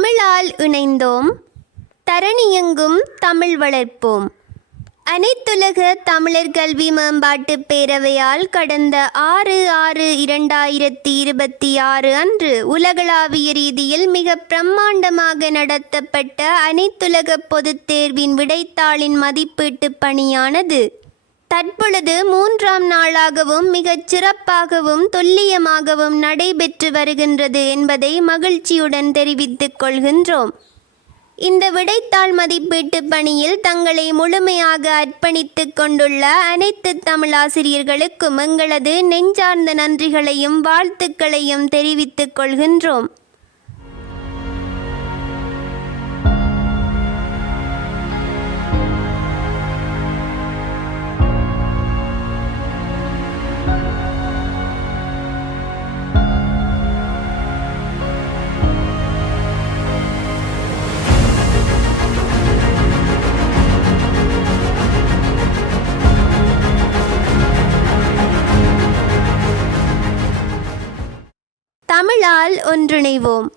தமிழால் இணைந்தோம், தரணியெங்கும் தமிழ் வளர்ப்போம். அனைத்துலக தமிழர் கல்வி மேம்பாட்டுப் பேரவையால் கடந்த 6/6/2026 அன்று உலகளாவிய ரீதியில் மிக பிரம்மாண்டமாக நடத்தப்பட்ட அனைத்துலக பொதுத் தேர்வின் விடைத்தாளின் மதிப்பீட்டு பணியானது தற்பொழுது 3ஆம் நாளாகவும் மிகச் சிறப்பாகவும் துல்லியமாகவும் நடைபெற்று வருகின்றது என்பதை மகிழ்ச்சியுடன் தெரிவித்துக் கொள்கின்றோம். இந்த விடைத்தாள் மதிப்பீட்டு பணியில் தங்களை முழுமையாக அர்ப்பணித்துக் கொண்டுள்ள அனைத்து தமிழாசிரியர்களுக்கும் எங்களது நெஞ்சார்ந்த நன்றிகளையும் வாழ்த்துக்களையும் தெரிவித்துக் கொள்கின்றோம். தமிழால் ஒன்றிணைவோம்.